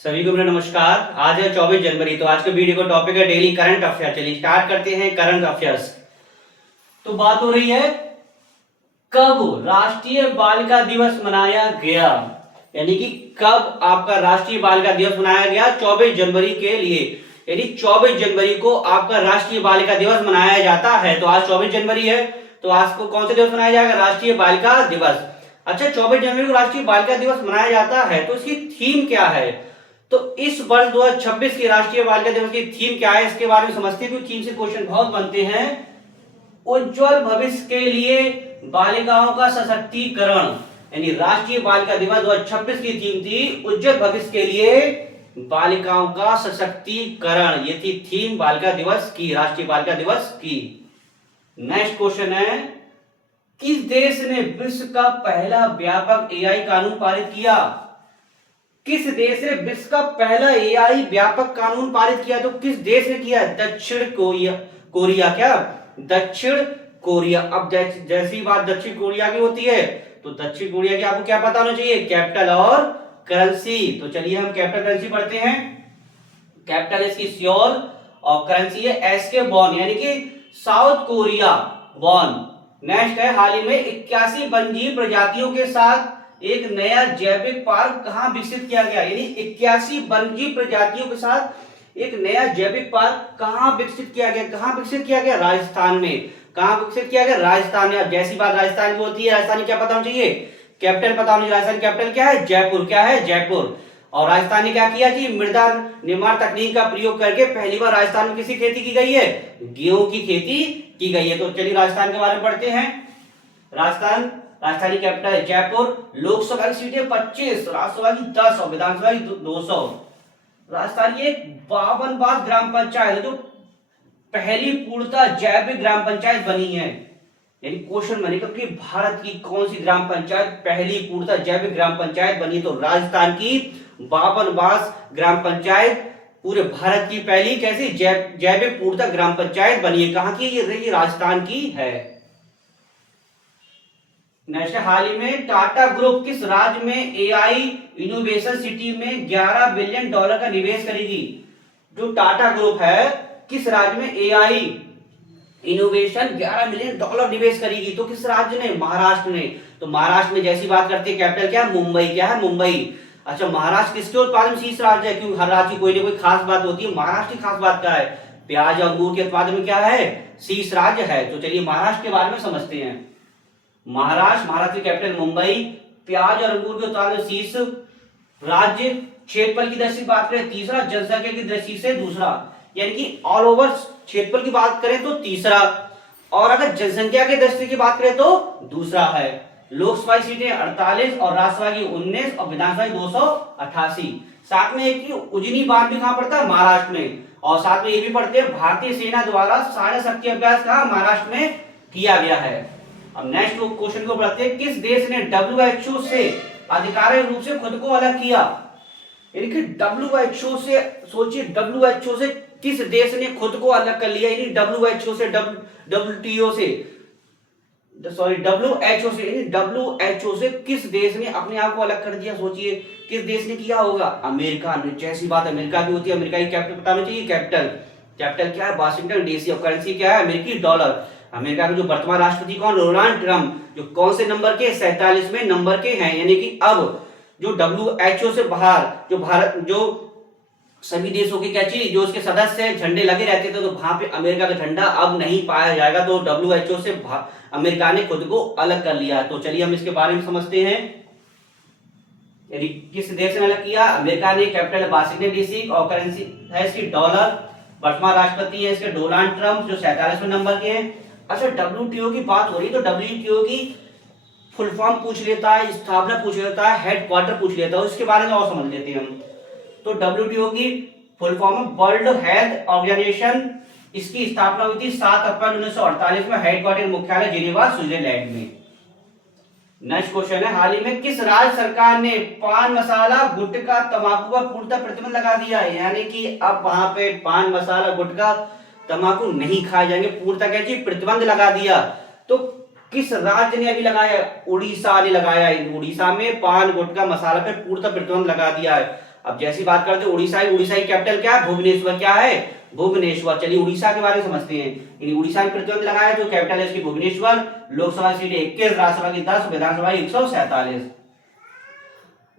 सभी को मेरा नमस्कार। आज है 24 जनवरी। तो आज के वीडियो का टॉपिक है डेली करंट अफेयर। चलिए स्टार्ट करते हैं करंट अफेयर्स। तो बात हो रही है कब राष्ट्रीय बालिका दिवस मनाया गया, यानी कि कब आपका राष्ट्रीय बालिका दिवस मनाया गया 24 जनवरी के लिए। यानी 24 जनवरी को आपका राष्ट्रीय बालिका दिवस मनाया जाता है। तो आज 24 जनवरी है, तो आज को कौन सा दिवस मनाया जाएगा? राष्ट्रीय बालिका दिवस। अच्छा, 24 जनवरी को राष्ट्रीय बालिका दिवस मनाया जाता है, तो इसकी थीम क्या है? तो इस वर्ष 2026 की राष्ट्रीय बालिका दिवस की थीम क्या है, इसके बारे में समझते हैं। थीम से क्वेश्चन बहुत बनते हैं। उज्जवल भविष्य के लिए बालिकाओं का सशक्तिकरण, यानी राष्ट्रीय बालिका दिवस 2026 की थीम थी उज्जवल भविष्य के लिए बालिकाओं का सशक्तिकरण। ये थी थीम बालिका दिवस की, राष्ट्रीय बालिका दिवस की। नेक्स्ट क्वेश्चन है, किस देश ने विश्व का पहला व्यापक एआई कानून पारित किया? किस देश ने विश्व का पहला एआई व्यापक कानून पारित किया? तो किस देश ने किया? दक्षिण कोरिया। क्या? दक्षिण कोरिया। अब जैसी बात दक्षिण कोरिया की होती है, तो दक्षिण कोरिया की आपको क्या पता होना चाहिए? कैपिटल और करेंसी। तो चलिए हम कैपिटल करेंसी पढ़ते हैं। कैपिटल इसकी सियोल और करेंसी है एस के वॉन, यानी कि साउथ कोरिया वॉन। नेक्स्ट है, हाल ही में 81 वन्यजीव प्रजातियों के साथ एक नया जैविक पार्क कहां विकसित किया गया? यानी 81 वन्यजीव प्रजातियों के साथ एक नया जैविक पार्क कहां विकसित किया गया? कहां विकसित किया गया? राजस्थान में। कहां विकसित किया गया? राजस्थान में। अब जैसी बात राजस्थान की होती है, राजस्थानी क्या पता होना चाहिए? कैपिटल पता होनी चाहिए। राजस्थान कैपिटल क्या है? जयपुर। क्या है? जयपुर। और राजस्थान ने क्या किया जी? मृदा निर्माण तकनीक का प्रयोग करके पहली बार राजस्थान में किसी खेती की गई है? गेहूं की खेती की गई है। तो चलिए राजस्थान के बारे में पढ़ते हैं। राजधानी कैपिटल है जयपुर। लोकसभा की सीटें 25, राज्यसभा की 10 और विधानसभा की 200। राजस्थान की एक 52 ग्राम पंचायत है जो पहली पूर्णतः जैविक ग्राम पंचायत बनी है। यानी क्वेश्चन बनेगा कि भारत की कौन सी ग्राम पंचायत पहली पूर्णतः जैविक ग्राम पंचायत बनी? तो राजस्थान की 52 ग्राम पंचायत पूरे भारत की पहली कैसी जैविक पूर्णतः ग्राम पंचायत बनी है। कहां की? ये राजस्थान की है। नेक्स्ट, हाल ही में टाटा ग्रुप किस राज्य में एआई इनोवेशन सिटी में $11 बिलियन का निवेश करेगी? जो टाटा ग्रुप है किस राज्य में एआई इनोवेशन $11 बिलियन निवेश करेगी? तो किस राज्य ने? महाराष्ट्र ने। तो महाराष्ट्र में जैसी बात करते हैं, कैपिटल क्या है? मुंबई। क्या है? मुंबई। अच्छा, महाराष्ट्र किसके उत्पादन में शीर्ष राज्य है? क्योंकि हर राज्य की कोई ना कोई खास बात होती है। महाराष्ट्र की खास बात क्या है? प्याज और अंगूर के उत्पादन में क्या है? शीर्ष राज्य है। तो चलिए महाराष्ट्र के बारे में समझते हैं। महाराष्ट्र की कैपिटल मुंबई। प्याज और अंगूर के उत्पादन में शीर्ष राज्य। क्षेत्रफल की दृष्टि से बात करें तीसरा, जनसंख्या की दृष्टि से दूसरा। यानी कि ऑल ओवर क्षेत्रफल की बात करें तो तीसरा, और अगर जनसंख्या की दृष्टि की बात करें तो दूसरा है। लोकसभा की सीटें 48 और राज्यसभा की 19 और विधानसभा की 288। साथ में एक उजनी बांध भी कहां पड़ता है? महाराष्ट्र में। और साथ में ये भी पढ़ते हैं भारतीय सेना द्वारा साझा शक्ति अभ्यास कहां? महाराष्ट्र में किया गया है। अब नेक्स्ट क्वेश्चन को पढ़ते हैं। किस देश ने WHO से आधिकारिक रूप से खुद को अलग किया? यानी कि WHO से, सोचिए WHO से किस देश ने खुद को अलग कर लिया? यानी WHO से, WTO से, सॉरी WHO से, यानी WHO से किस देश ने अपने आप को अलग कर दिया? सोचिए किस देश ने किया होगा? अमेरिका ने। जैसी बात अमेरिका की होती है, अमेरिका की कैपिटल बताना चाहिए। कैपिटल क्या है? Washington DC. और करेंसी क्या है? अमेरिकी डॉलर। अमेरिका के जो वर्तमान राष्ट्रपति कौन? Donald Trump. जो कौन से नंबर के? 47वें नंबर के हैं। यानी कि अब जो WHO से बाहर जो भारत, जो सभी देशों के क्या चीज, जो उसके सदस्य झंडे लगे रहते थे, तो वहां पे अमेरिका का झंडा अब नहीं पाया जाएगा। तो WHO से अमेरिका ने खुद को अलग कर लिया। तो चलिए हम इसके बारे में समझते हैं। यदि किस देश ने अलग किया? अमेरिका ने। कैपिटल वाशिंगटन डीसी और करेंसी है इसकी डॉलर। वर्तमान राष्ट्रपति है इसके डोनाल्ड ट्रंप, जो 47वें नंबर के हैं। अच्छा, WTO की बात हो रही है, तो WTO की फुल फॉर्म पूछ लेता है, स्थापना पूछ लेता है, हेडक्वार्टर पूछ लेता है। इसके बारे में और समझ लेते हैं हम। तो WTO की full form world health organisation. इसकी स्थापना हुई थी 7 अप्रैल 1948 में। हेडक्वार्टर मुख्यालय जिनेवा, स्विट्जरलैंड में। नेक्स्ट क्वेश्चन है, हाल ही में किस राज्य सरकार ने पान मसाला, गुटखा, तंबाकू पर पूर्णतः प्रतिबंध लगा दिया है? यानी कि अब वहां पे पान मसाला, गुटखा, तंबाकू नहीं खाए जाएंगे, पूर्णतः क्या चीज? प्रतिबंध लगा दिया। तो किस राज्य ने अभी लगाया? उड़ीसा ने लगाया है। उड़ीसा में पान, गुटखा, मसाला पे पूर्णतः प्रतिबंध लगा दिया है। अब जैसी बात करते हैं उड़ीसा की कैपिटल क्या है? भुवनेश्वर। क्या है? भुवनेश्वर। चलिए उड़ीसा के बारे में समझते हैं। उड़ीसा में प्रतिबंध लगाया जो कैपिटल है इसकी भुवनेश्वर। लोकसभा सीट 21, राज्यसभा की 10, विधानसभा 147।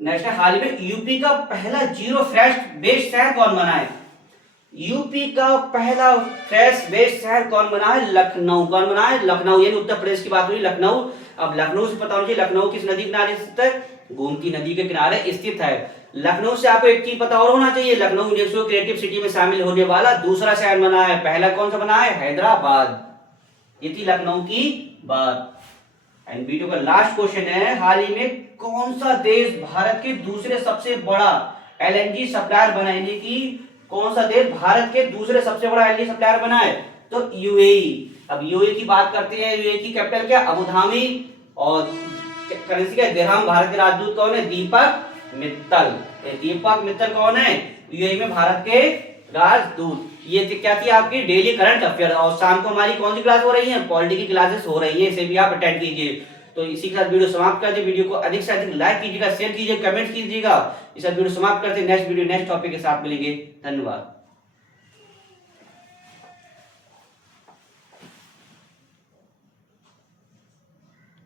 नेक्स्ट है, हाल ही में यूपी का पहला जीरो फ्रेश बेस्ड शहर कौन बना है? यूपी का पहला फ्रेश बेस्ड शहर कौन बना है? लखनऊ। कौन बना है? लखनऊ। यानी उत्तर प्रदेश की बात हुई, लखनऊ। अब लखनऊ से पता होना चाहिए लखनऊ किस नदी किनारे स्थित है? गोमती नदी के किनारे स्थित है। लखनऊ से आपको एक चीज पता और होना चाहिए, लखनऊ यूनेस्को क्रिएटिव सिटी में शामिल होने वाला दूसरा शहर बना है। पहला कौन सा बना है? हैदराबाद। ये थी लखनऊ की बात। एंड वीडियो का लास्ट क्वेश्चन है, हाल ही में कौन सा देश भारत के दूसरे सबसे बड़ा एलएनजी सप्लायर बना है? कि कौन सा देश भारत के दूसरे सबसे बड़ा एलएनजी सप्लायर बना है? तो यूएई। अब यूएई की बात करते हैं, यूएई की कैपिटल क्या? Abu Dhabi. और करेंसी क्या? दिरहम। भारत के राजदूत कौन है? दीपक मित्तल। दीपक मित्तल कौन है? यूएई में भारत के राजदूत। ये क्या थी आपकी डेली करंट अफेयर। और शाम को हमारी कौन सी क्लास हो रही है? पॉलिटी की क्लासेस हो रही है, इसे भी आप अटेंड कीजिए। तो इसी के साथ वीडियो समाप्त करते हैं। वीडियो को अधिक से अधिक लाइक कीजिएगा, शेयर कीजिए, कमेंट कीजिएगा। इस वीडियो समाप्त करते हैं। नेक्स्ट वीडियो नेक्स्ट टॉपिक के साथ मिलेंगे। धन्यवाद।